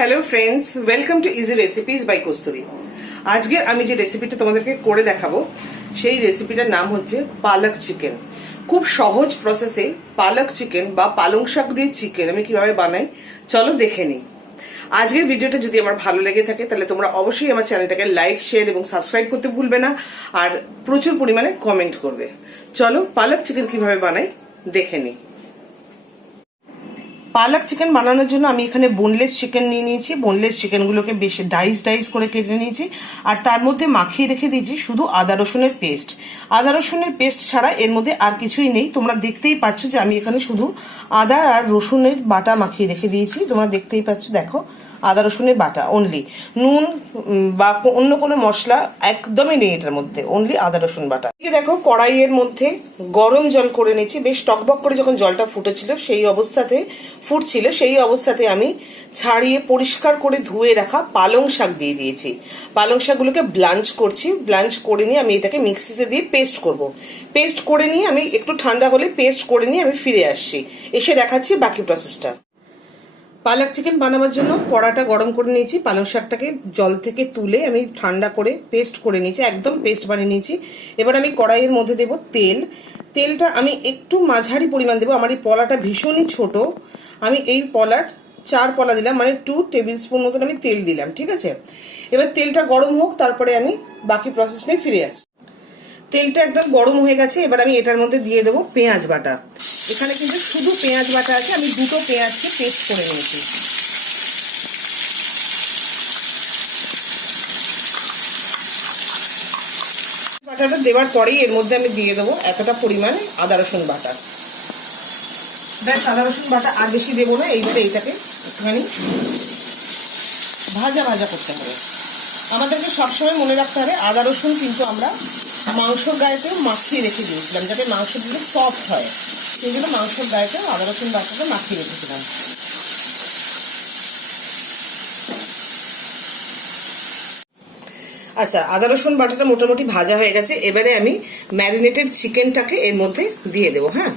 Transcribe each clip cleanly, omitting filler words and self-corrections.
Hello friends, welcome to easy recipes by Kasturi. আজকের আমি যে রেসিপিটা তোমাদেরকে করে দেখাবো সেই রেসিপিটার নাম হচ্ছে পালক চিকেন। খুব সহজ প্রসেসে পালক চিকেন বা পালং শাক দিয়ে চিকেন আমি কিভাবে বানাই চলো দেখে নিই। আজকের ভিডিওটা যদি আমার ভালো লেগে থাকে তাহলে তোমরা অবশ্যই আমার চ্যানেলটাকে লাইক, শেয়ার এবং সাবস্ক্রাইব করতে ভুলবে না, আর প্রচুর পরিমাণে কমেন্ট করবে। চলো পালক চিকেন কিভাবে বানাই দেখে নিই। পালক চিকেন বানানোর জন্য আমি এখানে বোনলেস চিকেন নিয়ে নিয়েছি। বোনলেস চিকেনগুলোকে বেশি ডাইস করে কেটে নিয়েছি, আর তার মধ্যে মাখিয়ে রেখে দিয়েছি শুধু আদা রসুনের পেস্ট। আদা রসুনের পেস্ট ছাড়া এর মধ্যে আর কিছুই নেই। তোমরা দেখতেই পাচ্ছ যে আমি এখানে শুধু আদা আর রসুনের বাটা মাখিয়ে রেখে দিয়েছি। তোমরা দেখতেই পাচ্ছ, দেখো আদা রসুনের বাটা অনলি। নুন বা অন্য কোনো মশলা একদমই নেই এটার মধ্যে, অনলি আদা রসুন বাটা। দেখো কড়াইয়ের মধ্যে গরম জল করে নিয়েছি। বেশ টকবক করে যখন জলটা ফুটেছিল সেই অবস্থাতে আমি ছাড়িয়ে পরিষ্কার করে ধুয়ে রাখা পালং শাক দিয়ে দিয়েছি। পালং শাকগুলোকে ব্লাঞ্চ করছি। ব্লাঞ্চ করে নিয়ে আমি এটাকে মিক্সিতে দিয়ে পেস্ট করব। পেস্ট করে নিয়ে আমি একটু ঠান্ডা হলে পেস্ট করে নিয়ে আমি ফিরে আসছি, এসে দেখাচ্ছি বাকি প্রসেসটা। পালক চিকেন বানাবার জন্য কড়াটা গরম করে নিয়েছি। পালং শাকটাকে জল থেকে তুলে আমি ঠান্ডা করে পেস্ট করে নিয়েছি, একদম পেস্ট বানিয়ে নিয়েছি। এবার আমি কড়াইয়ের মধ্যে দেব তেল। তেলটা আমি একটু মাঝারি পরিমাণ দেবো। আমার এই পলাটা ভীষণই ছোট। আমি এই পলার 4 পলা দিলাম, মানে 2 টেবিল স্পুন মতন আমি তেল দিলাম। ঠিক আছে, এবার তেলটা গরম হোক, তারপরে আমি বাকি প্রসেস নিয়ে ফিরে আসি। তেলটা একদম গরম হয়ে গেছে। এবার আমি এটার মধ্যে দিয়ে দেবো পেঁয়াজ বাটা। এখানে কিন্তু শুধু পেঁয়াজ বাটা আছে। আমি 2টো পেঁয়াজকে পেস্ট করে নিয়েছি। বাটাটা দেওয়ার পরেই এর মধ্যে আমি দিয়ে দেবো এতটা পরিমাণে আদা রসুন বাটা। ব্যাস, আদা রসুন বাটা আর বেশি দেবো না। এইভাবে এইটাকে একটুখানি ভাজা করতে হবে। আমাদেরকে সবসময় মনে রাখতে হবে আদা রসুন কিন্তু আমরা মাংসর গায়েতেও মাখিয়ে রেখে দিয়েছিলাম, যাতে মাংসগুলো সফট হয়। সেই জন্য মাংসর গায়েতেও আদা রসুন বাটাটা মাখিয়ে রেখেছিলাম। আচ্ছা, আদা রসুন বাটাটা মোটামুটি ভাজা হয়ে গেছে। এবারে আমি ম্যারিনেটেড চিকেনটাকে এর মধ্যে দিয়ে দেবো। হ্যাঁ,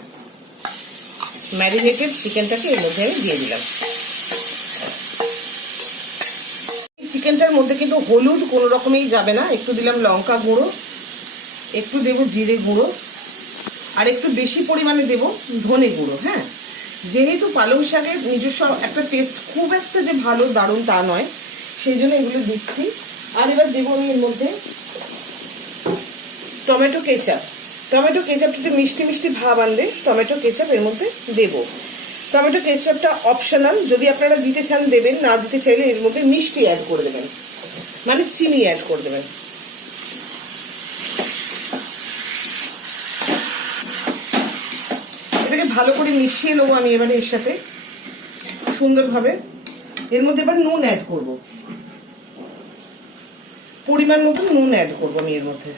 ম্যারিনেটেড চিকেনটাকে এর মধ্যে আমি দিয়ে দিলাম। চিকেনটার মধ্যে কিন্তু হলুদ কোনো রকমেই যাবে না। একটু দিলাম লঙ্কা গুঁড়ো, একটু দেবো জিরে গুঁড়ো, আর একটু বেশি পরিমাণে দেবো ধনে গুঁড়ো। হ্যাঁ, যেহেতু পালং শাকের নিজস্ব একটা টেস্ট খুব একটা যে ভালো দারুণ তা নয়, সেই জন্য এগুলো দিচ্ছি। আর এবার দেবো আমি এর মধ্যে টমেটো কেচাপ। টমেটো কেচাপটা একটু মিষ্টি মিষ্টি ভাব আনবে, টমেটো কেচাপ এর মধ্যে দেবো। টমেটো কেচাপটা অপশনাল, যদি আপনারা দিতে চান দেবেন, না দিতে চাইলে এর মধ্যে মিষ্টি অ্যাড করে দেবেন, মানে চিনি অ্যাড করে দেবেন। এটাকে ভালো করে মিশিয়ে নেবো আমি এবারে এর সাথে সুন্দরভাবে। এর মধ্যে এবার নুন অ্যাড করব, পরিমাণ মতো নুন অ্যাড করবো আমি এর মধ্যে।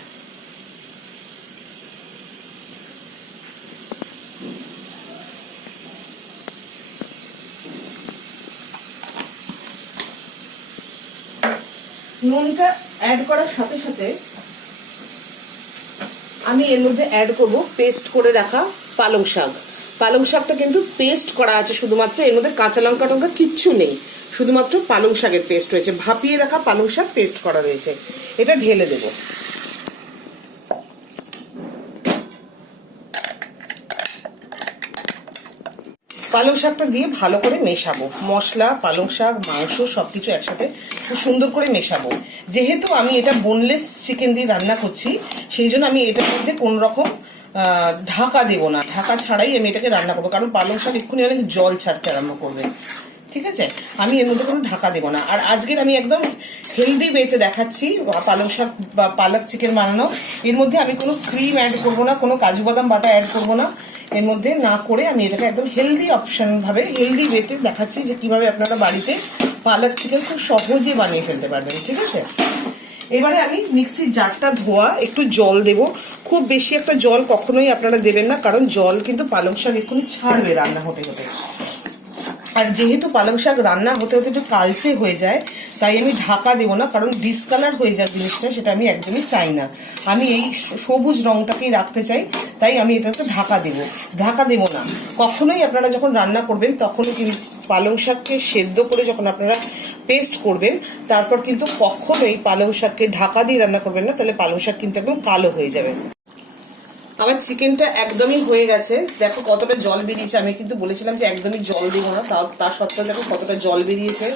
নুনটা অ্যাড করার সাথে সাথে আমি এর মধ্যে অ্যাড করব পেস্ট করে রাখা পালং শাক। পালং শাকটা কিন্তু পেস্ট করা আছে শুধুমাত্র, এর মধ্যে কাঁচা লঙ্কা টঙ্কা কিচ্ছু নেই, শুধুমাত্র পালং শাকের পেস্ট রয়েছে। ভাপিয়ে রাখা পালং শাক পেস্ট করা রয়েছে। এটা ঢেলে দেব। পালং শাকটা দিয়ে ভালো করে মেশাবো। মশলা, পালং শাক, মাংস সবকিছু একসাথে খুব সুন্দর করে মেশাবো। যেহেতু আমি এটা বোনলেস চিকেন দিয়ে রান্না করছি, সেই জন্য আমি এটার মধ্যে কোন রকম ঢাকা দেবো না। ঢাকা ছাড়াই আমি এটাকে রান্না করবো, কারণ পালং শাক এক্ষুনি অনেক জল ছাড়তে আরম্ভ করবে। ঠিক আছে, আমি এর মধ্যে কোনো ঢাকা দেবো না। আর আজকের আমি একদম হেলদি ওয়েতে দেখাচ্ছি পালং শাক বা পালক চিকেন বানানো। এর মধ্যে আমি কোনো ক্রিম অ্যাড করবো না, কোনো কাজু বাদাম বাটা অ্যাড করবো না। এর মধ্যে না করে আমি এটাকে একদম হেলদি অপশন ভাবে, হেলদি ওয়েতে দেখাচ্ছি যে কিভাবে আপনারা বাড়িতে পালক চিকেন খুব সহজে বানিয়ে ফেলতে পারবেন। ঠিক আছে, এবারে আমি মিক্সির জারটা ধোয়া, একটু জল দেব। খুব বেশি একটা জল কখনোই আপনারা দেবেন না, কারণ জল কিন্তু পালং শাক এক্ষুনি ছাড়বে রান্না হতে হতে। আর যেহেতু পালং শাক রান্না হতে হতে একটু কালচে হয়ে যায়, তাই আমি ঢাকা দেবো না, কারণ ডিসকালার হয়ে যায় জিনিসটা, সেটা আমি একদমই চাই না। আমি এই সবুজ রংটাকেই রাখতে চাই, তাই আমি এটাতে ঢাকা দেবো না। কখনোই আপনারা যখন রান্না করবেন তখন কিন্তু পালং শাককে সেদ্ধ করে যখন আপনারা পেস্ট করবেন, তারপর কিন্তু কখনোই পালং শাককে ঢাকা দিয়ে রান্না করবেন না, তাহলে পালং শাক কিন্তু একদম কালো হয়ে যাবে। আমার চিকেনটা একদমই হয়ে গেছে, দেখো কতটা জল বেরিয়েছে। আমি কিন্তু বলেছিলাম যে একদমই জল দেবো না, তার সত্ত্বেও দেখো কতটা জল বেরিয়েছে।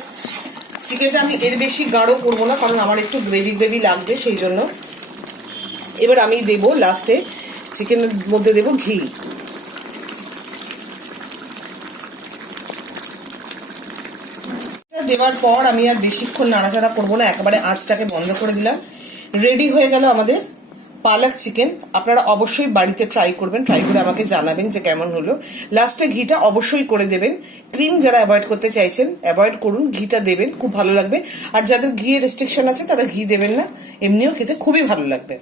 চিকেনটা আমি এর বেশি গাঢ় করবো না, কারণ আমার একটু গ্রেভি গ্রেভি লাগবে, সেই জন্য। এবার আমি দেবো লাস্টে চিকেনের মধ্যে দেবো ঘি। দেওয়ার পর আমি আর বেশিক্ষণ নাড়াচাড়া করবো না, একেবারে আঁচটাকে বন্ধ করে দিলাম। রেডি হয়ে গেল আমাদের পালক চিকেন। আপনারা অবশ্যই বাড়িতে ট্রাই করবেন, ট্রাই করে আমাকে জানাবেন যে কেমন হলো। লাস্টে ঘিটা অবশ্যই করে দেবেন। ক্রিম যারা অ্যাভয়েড করতে চাইছেন অ্যাভয়েড করুন, ঘিটা দেবেন, খুব ভালো লাগবে। আর যাদের ঘি রেস্ট্রিকশন আছে তারা ঘি দেবেন না, এমনিও খেতে খুবই ভালো লাগবে।